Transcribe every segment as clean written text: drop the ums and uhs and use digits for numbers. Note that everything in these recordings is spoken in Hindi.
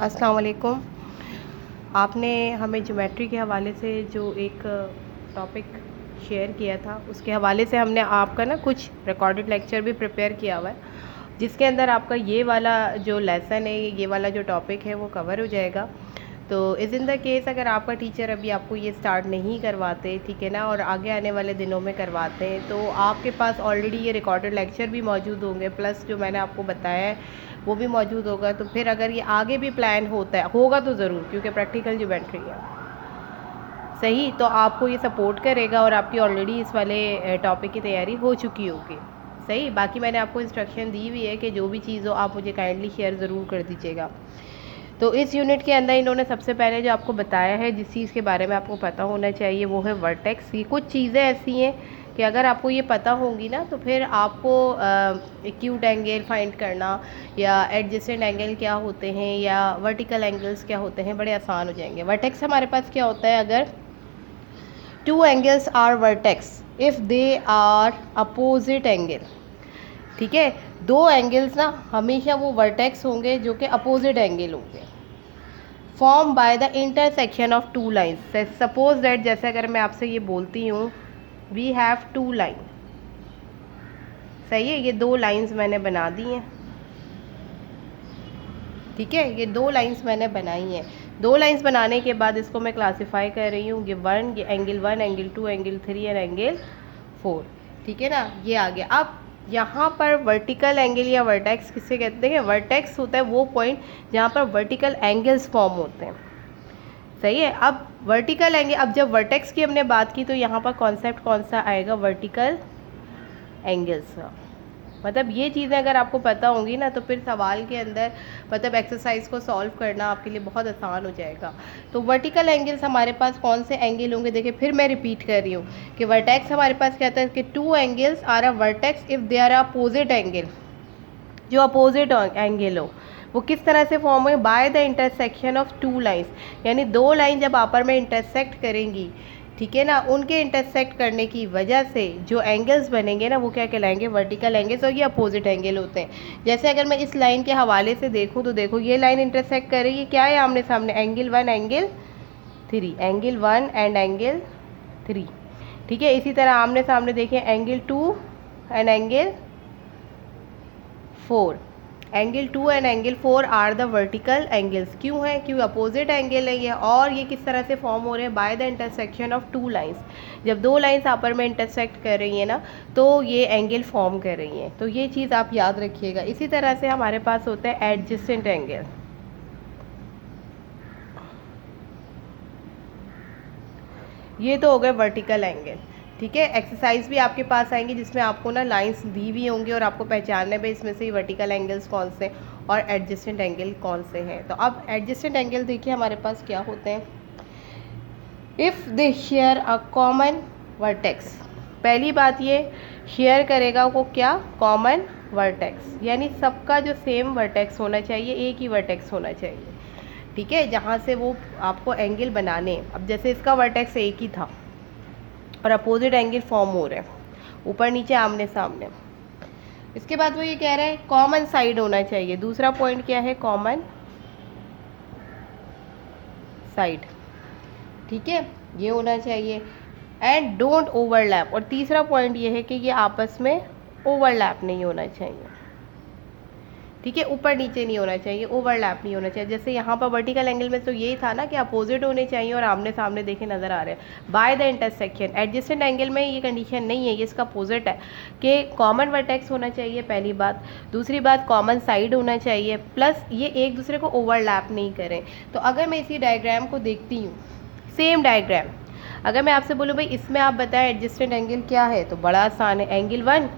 अस्सलाम वालेकुम। आपने हमें ज्योमेट्री के हवाले से जो एक टॉपिक शेयर किया था, उसके हवाले से हमने आपका ना कुछ रिकॉर्डेड लेक्चर भी प्रिपेयर किया हुआ है, जिसके अंदर आपका ये वाला जो लेसन है, ये वाला जो टॉपिक है वो कवर हो जाएगा। तो इज़ इन द केस अगर आपका टीचर अभी आपको ये स्टार्ट नहीं करवाते, ठीक है ना, और आगे आने वाले दिनों में करवाते हैं, तो आपके पास ऑलरेडी ये रिकॉर्डेड लेक्चर भी मौजूद होंगे, प्लस जो मैंने आपको बताया है वो भी मौजूद होगा। तो फिर अगर ये आगे भी प्लान होगा तो ज़रूर, क्योंकि प्रैक्टिकल ज्योमेट्री है सही, तो आपको ये सपोर्ट करेगा और आपकी ऑलरेडी इस वाले टॉपिक की तैयारी हो चुकी होगी। सही, बाकी मैंने आपको इंस्ट्रक्शन दी हुई है कि जो भी चीज़ हो आप मुझे काइंडली शेयर ज़रूर कर दीजिएगा। तो इस यूनिट के अंदर इन्होंने सबसे पहले जो आपको बताया है, जिस चीज़ के बारे में आपको पता होना चाहिए, वो है वर्टेक्स। ये कुछ चीज़ें ऐसी हैं कि अगर आपको ये पता होंगी ना, तो फिर आपको एक्यूट एंगल फाइंड करना या एडजेसेंट एंगल क्या होते हैं या वर्टिकल एंगल्स क्या होते हैं बड़े आसान हो जाएंगे। वर्टेक्स हमारे पास क्या होता है, अगर two angles are vertex if they are opposite angle, ठीक है, दो एंगल्स ना हमेशा वो वर्टेक्स होंगे जो कि अपोजिट एंगल होंगे, form by the intersection of two lines. Suppose that, जैसे अगर मैं आपसे ये बोलती हूँ वी हैव टू लाइन, सही है, ये दो लाइंस मैंने बना दी हैं, ठीक है, ये दो लाइंस मैंने बनाई हैं। दो लाइंस बनाने के बाद इसको मैं क्लासीफाई कर रही हूँ, ये एंगल 1, एंगल 2, एंगल 3 और एंगल 4, ठीक है ना, ये आ गया। अब यहाँ पर वर्टिकल एंगल या वर्टेक्स किसे कहते हैं? वर्टेक्स होता है वो पॉइंट जहाँ पर वर्टिकल एंगल्स फॉर्म होते हैं, सही है। अब वर्टिकल एंगल, अब जब वर्टेक्स की हमने बात की तो यहाँ पर कॉन्सेप्ट कौन सा आएगा? वर्टिकल एंगल्स का। मतलब ये चीज़ें अगर आपको पता होंगी ना, तो फिर सवाल के अंदर मतलब एक्सरसाइज को सॉल्व करना आपके लिए बहुत आसान हो जाएगा। तो वर्टिकल एंगल्स हमारे पास कौन से एंगल होंगे? देखिए, फिर मैं रिपीट कर रही हूँ कि वर्टेक्स हमारे पास कहता है कि two angles are a vertex if they are opposite angle. जो अपोजिट एंगल हो वो किस तरह से फॉर्म हुए? By the intersection of two lines, यानी दो लाइन जब आपस में इंटरसेक्ट करेंगी, ठीक है ना, उनके इंटरसेक्ट करने की वजह से जो एंगल्स बनेंगे ना, वो क्या कहलाएंगे? वर्टिकल एंगल्स, और ये अपोजिट एंगल होते हैं। जैसे अगर मैं इस लाइन के हवाले से देखूं तो देखो, ये लाइन इंटरसेक्ट कर रही है, क्या है आमने सामने? Angle 1, angle 3, angle 1 and angle 3, ठीक है। इसी तरह आमने सामने देखें, angle 2 and angle 4, angle 2 and angle 4 are the vertical angles. क्यों है? क्यों? अपोजिट एंगल है ये, और ये किस तरह से फॉर्म हो रहे हैं? Bye the intersection of two lines. जब दो लाइंस आपस में इंटरसेक्ट कर रही हैं ना, तो ये एंगल फॉर्म कर रही हैं। तो ये चीज़ आप याद रखिएगा। इसी तरह से हमारे पास होता है एडजेसेंट एंगल। ये तो हो गए वर्टिकल एंगल, ठीक है। एक्सरसाइज भी आपके पास आएंगी जिसमें आपको ना लाइंस दी हुई होंगी और आपको पहचानने में इसमें से वर्टिकल एंगल्स कौन से और एडजेसेंट एंगल कौन से हैं। तो अब एडजेसेंट एंगल देखिए हमारे पास क्या होते हैं। If they share a common vertex, पहली बात ये शेयर करेगा वो क्या? कॉमन वर्टेक्स, यानी सबका जो सेम वर्टेक्स होना चाहिए, एक ही वर्टेक्स होना चाहिए, ठीक है, जहाँ से वो आपको एंगल बनाने। अब जैसे इसका वर्टेक्स एक ही था और अपोजिट एंगल फॉर्म हो रहे हैं, ऊपर नीचे आमने सामने। इसके बाद वो ये कह रहा है कॉमन साइड होना चाहिए। दूसरा पॉइंट क्या है? कॉमन साइड, ठीक है, ये होना चाहिए। एंड डोंट ओवरलैप, और तीसरा पॉइंट ये है कि ये आपस में ओवरलैप नहीं होना चाहिए, ठीक है, ऊपर नीचे नहीं होना चाहिए, ओवरलैप नहीं होना चाहिए। जैसे यहाँ पर वर्टिकल एंगल में तो यही था ना कि अपोजिट होने चाहिए और आमने सामने देखे नज़र आ रहे हैं bye the intersection. Adjacent angle में ये कंडीशन नहीं है, ये इसका अपोजिट है कि कॉमन वर्टेक्स होना चाहिए, पहली बात। दूसरी बात, कॉमन साइड होना चाहिए, प्लस ये एक दूसरे को ओवरलैप नहीं करें। तो अगर मैं इसी डायग्राम को देखती हूँ, सेम डायग्राम, अगर मैं आपसे बोलूँ भाई इसमें आप बताएं एडजस्टेंट एंगल क्या है, तो बड़ा आसान है, एंगल 1,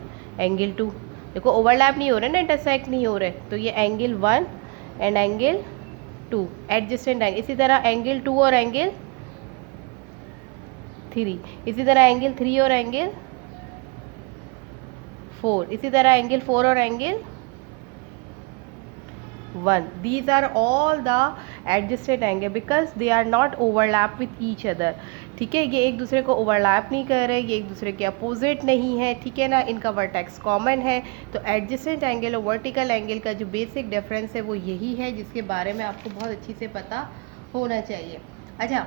एंगल 2। देखो ओवरलैप नहीं हो रहे ना, इंटरसेक्ट नहीं हो रहे, तो ये angle 1 and angle 2 adjacent angle. इसी तरह एंगल 2 और एंगल 3, इसी तरह एंगल 3 और एंगल 4, इसी तरह एंगल 4 और angle 1. These are all the adjacent angle because they are not overlap with each other. ठीक है, ये एक दूसरे को ओवरलैप नहीं कर रहे, ये एक दूसरे के अपोजिट नहीं है, ठीक है ना, इनका वर्टेक्स कॉमन है। तो एडजेसेंट एंगल और वर्टिकल एंगल का जो बेसिक डिफरेंस है वो यही है, जिसके बारे में आपको बहुत अच्छी से पता होना चाहिए। अच्छा,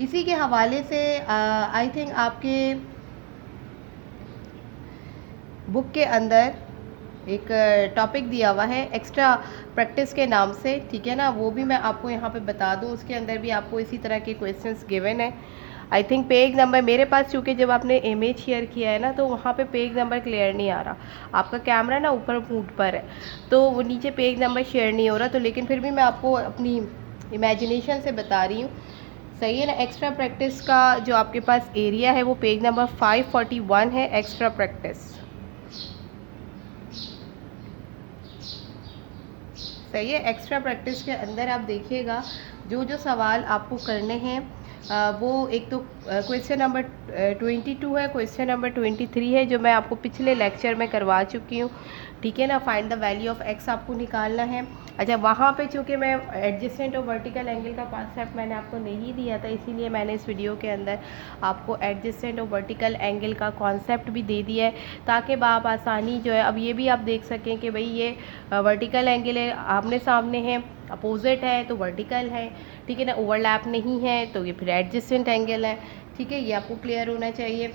इसी के हवाले से आई थिंक आपके बुक के अंदर एक टॉपिक दिया हुआ है एक्स्ट्रा प्रैक्टिस के नाम से, ठीक है ना, वो भी मैं आपको यहाँ पे बता दूँ। उसके अंदर भी आपको इसी तरह के क्वेश्चंस गिवन है। आई थिंक पेज नंबर मेरे पास, चूँकि जब आपने इमेज शेयर किया है ना, तो वहाँ पे पेज नंबर क्लियर नहीं आ रहा। आपका कैमरा ना ऊपर फूट पर है, तो वो नीचे पेज नंबर शेयर नहीं हो रहा। तो लेकिन फिर भी मैं आपको अपनी इमेजिनेशन से बता रही हूँ, सही है ना। एक्स्ट्रा प्रैक्टिस का जो आपके पास एरिया है वो पेज नंबर 541 है, एक्स्ट्रा प्रैक्टिस, सही है। एक्स्ट्रा प्रैक्टिस के अंदर आप देखिएगा जो जो सवाल आपको करने हैं, वो एक तो क्वेश्चन नंबर 22 है, क्वेश्चन नंबर 23 है, जो मैं आपको पिछले लेक्चर में करवा चुकी हूँ, ठीक है ना। Find the value of x आपको निकालना है। अच्छा, वहाँ पे चूँकि मैं एडजेसेंट और वर्टिकल एंगल का कॉन्सेप्ट मैंने आपको नहीं दिया था, इसीलिए मैंने इस वीडियो के अंदर आपको एडजेसेंट और वर्टिकल एंगल का कॉन्सेप्ट भी दे दिया है, ताकि आप आसानी जो है, अब ये भी आप देख सकें कि भाई ये वर्टिकल एंगल है, आमने सामने है, अपोजिट है तो वर्टिकल है, ठीक है ना, ओवरलैप नहीं है तो ये फिर एडजेसेंट एंगल है, ठीक है। ये आपको क्लियर होना चाहिए।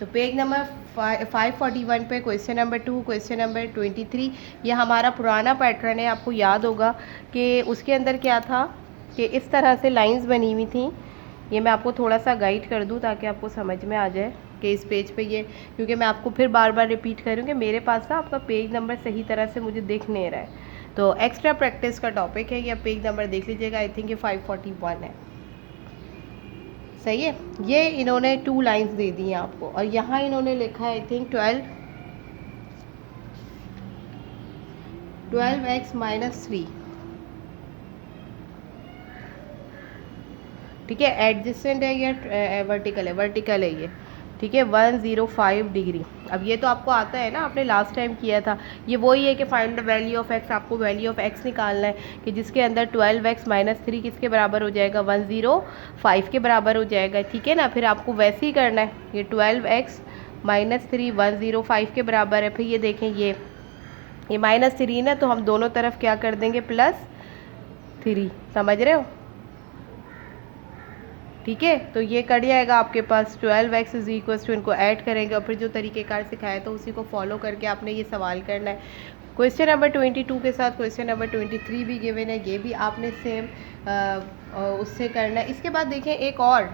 तो पेज नंबर 541 पे क्वेश्चन नंबर 2, क्वेश्चन नंबर 23, ये हमारा पुराना पैटर्न है। आपको याद होगा कि उसके अंदर क्या था कि इस तरह से लाइंस बनी हुई थी। ये मैं आपको थोड़ा सा गाइड कर दूं ताकि आपको समझ में आ जाए कि इस पेज पे ये, क्योंकि मैं आपको फिर बार बार रिपीट करूँगी, मेरे पास ना आपका पेज नंबर सही तरह से मुझे दिख नहीं रहा है। तो एक्स्ट्रा प्रैक्टिस का टॉपिक है, या पेज नंबर देख लीजिएगा, आई थिंक ये 541 है, सही है। ये इन्होंने 2 लाइंस दे दी हैं आपको, और यहाँ इन्होंने लिखा है आई थिंक 12x - 3, ठीक है। एडजेसेंट है या वर्टिकल है? वर्टिकल है ये, ठीक है। 105 डिग्री। अब ये तो आपको आता है ना, आपने लास्ट टाइम किया था। ये वही है कि find the value of x, आपको वैल्यू ऑफ एक्स निकालना है कि जिसके अंदर 12x - 3 किसके बराबर हो जाएगा? 105 के बराबर हो जाएगा, ठीक है ना। फिर आपको वैसे ही करना है, ये 12x - 3 105 के बराबर है। फिर ये देखें, ये -3 ना, तो हम दोनों तरफ क्या कर देंगे? +3, समझ रहे हो, ठीक है। तो ये कट जाएगा आपके पास 12x = इनको ऐड करेंगे, और फिर जो तरीक़ेकार सिखाया था उसी को फॉलो करके आपने ये सवाल करना है। क्वेश्चन नंबर 22 के साथ क्वेश्चन नंबर 23 भी गिवन है, ये भी आपने सेम उससे करना है। इसके बाद देखें, एक और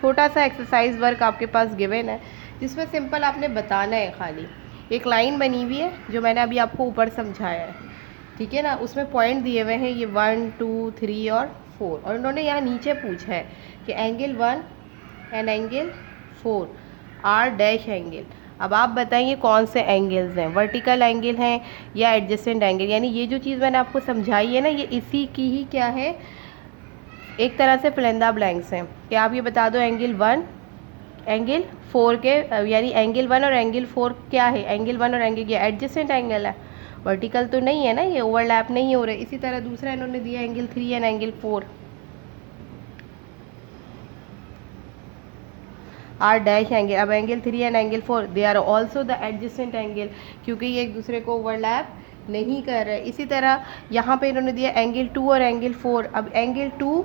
छोटा सा एक्सरसाइज वर्क आपके पास गिवन है, जिसमें सिंपल आपने बताना है, खाली एक लाइन बनी हुई है जो मैंने अभी आपको ऊपर समझाया है, ठीक है ना। उसमें पॉइंट दिए हुए हैं, ये 1 2 3 और 4, और उन्होंने यहाँ नीचे पूछा है कि angle 1 and angle 4 are dash angle. अब आप बताइए कौन से एंगल्स हैं, वर्टिकल एंगल हैं या एडजेसेंट एंगल? यानी ये जो चीज़ मैंने आपको समझाई है ना, ये इसी की ही क्या है, एक तरह से फिलेंदा ब्लैंक्स हैं कि आप ये बता दो एंगल 1 एंगल 4 के, यानी एंगल 1 और एंगल 4 क्या है? एंगल 1 और एंगल, ये एडजेसेंट एंगल है, वर्टिकल तो नहीं है ना, ये ओवरलैप नहीं हो रहे। इसी तरह दूसरा इन्होंने दिया angle 3 and angle 4 are dash angle. अब angle 3 and angle 4 they are also the adjacent angle, क्योंकि ये एक दूसरे को ओवरलैप नहीं कर रहे। इसी तरह यहाँ पे इन्होंने दिया एंगल 2 और एंगल 4। अब एंगल 2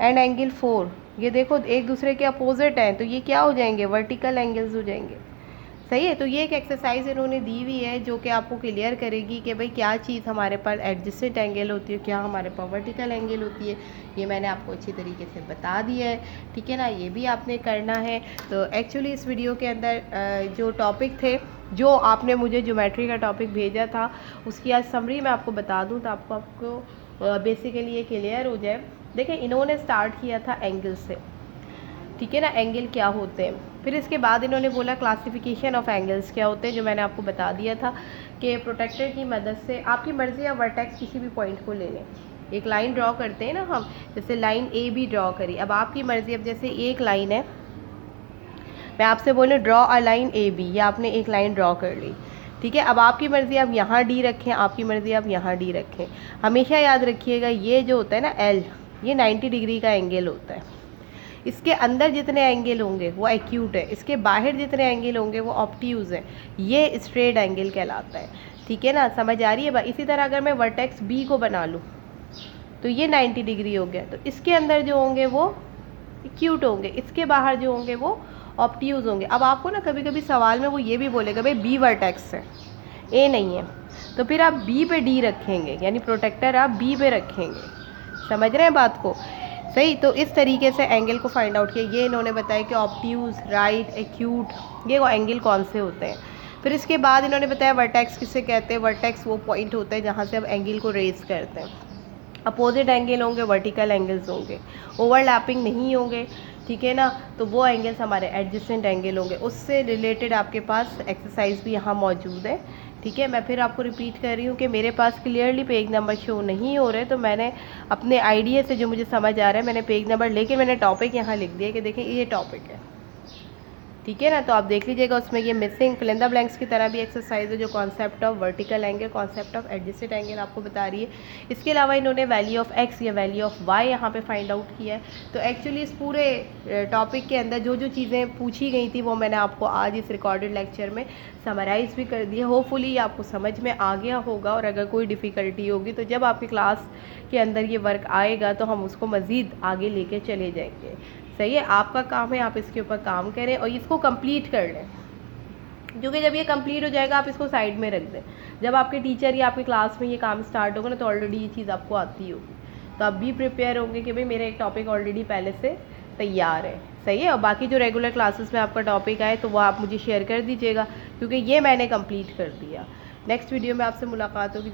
एंड एंगल 4 ये देखो एक दूसरे के अपोजिट हैं, तो ये क्या हो जाएंगे? वर्टिकल एंगल्स हो जाएंगे, सही है। तो ये एक एक्सरसाइज इन्होंने दी हुई है जो कि आपको क्लियर करेगी कि भाई क्या चीज़ हमारे पास एडजेसेंट एंगल होती है, क्या हमारे पास वर्टिकल एंगल होती है। ये मैंने आपको अच्छी तरीके से बता दिया है, ठीक है ना। ये भी आपने करना है। तो एक्चुअली इस वीडियो के अंदर जो टॉपिक थे, जो आपने मुझे ज्योमेट्री का टॉपिक भेजा था, उसकी आज समरी मैं आपको बता दूँ तो आपको बेसिकली ये क्लियर हो जाए। देखिए, इन्होंने स्टार्ट किया था एंगल से, ठीक है ना, एंगल क्या होते हैं। फिर इसके बाद इन्होंने बोला क्लासिफिकेशन ऑफ एंगल्स क्या होते हैं, जो मैंने आपको बता दिया था कि प्रोटेक्टर की मदद से आपकी मर्ज़ी या वर्टेक्स किसी भी पॉइंट को ले लें। एक लाइन ड्रॉ करते हैं ना हम, जैसे लाइन ए बी ड्रॉ करी, अब आपकी मर्ज़ी, अब जैसे एक लाइन है, मैं आपसे बोलूँ draw a line A B, या आपने एक लाइन ड्रॉ कर ली, ठीक है। अब आपकी मर्ज़ी आप यहाँ डी रखें, आपकी मर्ज़ी आप यहाँ डी रखें। हमेशा याद रखिएगा ये जो होता है ना एल, ये 90 डिग्री का एंगल होता है। इसके अंदर जितने एंगल होंगे वो एक्यूट है, इसके बाहर जितने एंगल होंगे वो ऑब्ट्यूज़ है, ये स्ट्रेट एंगल कहलाता है। ठीक है ना, समझ आ रही है बात। इसी तरह अगर मैं वर्टेक्स बी को बना लूँ तो ये 90 डिग्री हो गया, तो इसके अंदर जो होंगे वो एक्यूट होंगे, इसके बाहर जो होंगे वो ऑब्ट्यूज़ होंगे। अब आपको ना कभी कभी सवाल में वो ये भी बोलेगा भाई बी वर्टेक्स है, ए नहीं है, तो फिर आप बी पे डी रखेंगे, यानी प्रोटेक्टर आप बी पे रखेंगे। समझ रहे हैं बात को? सही। तो इस तरीके से एंगल को फाइंड आउट किया। ये इन्होंने बताया कि ऑब्ट्यूज़, राइट, एक्यूट, ये वो एंगल कौन से होते हैं। फिर इसके बाद इन्होंने बताया वर्टेक्स किसे कहते हैं। वर्टेक्स वो पॉइंट होता है जहाँ से हम एंगल को रेज करते हैं। अपोजिट एंगल होंगे, वर्टिकल एंगल्स होंगे, ओवरलैपिंग नहीं होंगे, ठीक है ना, तो वो एंगल्स हमारे एडजेसेंट एंगल होंगे। उससे रिलेटेड आपके पास एक्सरसाइज भी यहाँ मौजूद है। ठीक है, मैं फिर आपको रिपीट कर रही हूँ कि मेरे पास क्लियरली पेज नंबर शो नहीं हो रहे, तो मैंने अपने आइडिया से जो मुझे समझ आ रहा है मैंने पेज नंबर लेके मैंने टॉपिक यहाँ लिख दिया कि देखें ये टॉपिक है। ठीक है ना, तो आप देख लीजिएगा उसमें ये missing fill in the blanks की तरह भी एक्सरसाइज है जो concept of vertical angle, concept of adjacent angle आपको बता रही है। इसके अलावा इन्होंने वैल्यू ऑफ एक्स या वैल्यू ऑफ वाई यहाँ पे फाइंड आउट किया है। तो एक्चुअली इस पूरे टॉपिक के अंदर जो जो चीज़ें पूछी गई थी वो मैंने आपको आज इस रिकॉर्डेड लेक्चर में समराइज़ भी कर दी है। होपफुली आपको समझ में आ गया होगा, और अगर कोई डिफ़िकल्टी होगी तो जब आपकी क्लास के अंदर ये वर्क आएगा तो हम उसको मज़ीद आगे लेके चले जाएंगे। सही है, आपका काम है आप इसके ऊपर काम करें और इसको कंप्लीट कर लें, क्योंकि जब ये कंप्लीट हो जाएगा आप इसको साइड में रख दें। जब आपके टीचर या आपकी क्लास में ये काम स्टार्ट होगा ना तो ऑलरेडी ये चीज़ आपको आती होगी, तो आप भी प्रिपेयर होंगे कि भाई मेरा एक टॉपिक ऑलरेडी पहले से तैयार है। सही है, और बाकी जो रेगुलर क्लासेस में आपका टॉपिक आए तो वो आप मुझे शेयर कर दीजिएगा, क्योंकि ये मैंने कंप्लीट कर दिया। नेक्स्ट वीडियो में आपसे मुलाकात होगी।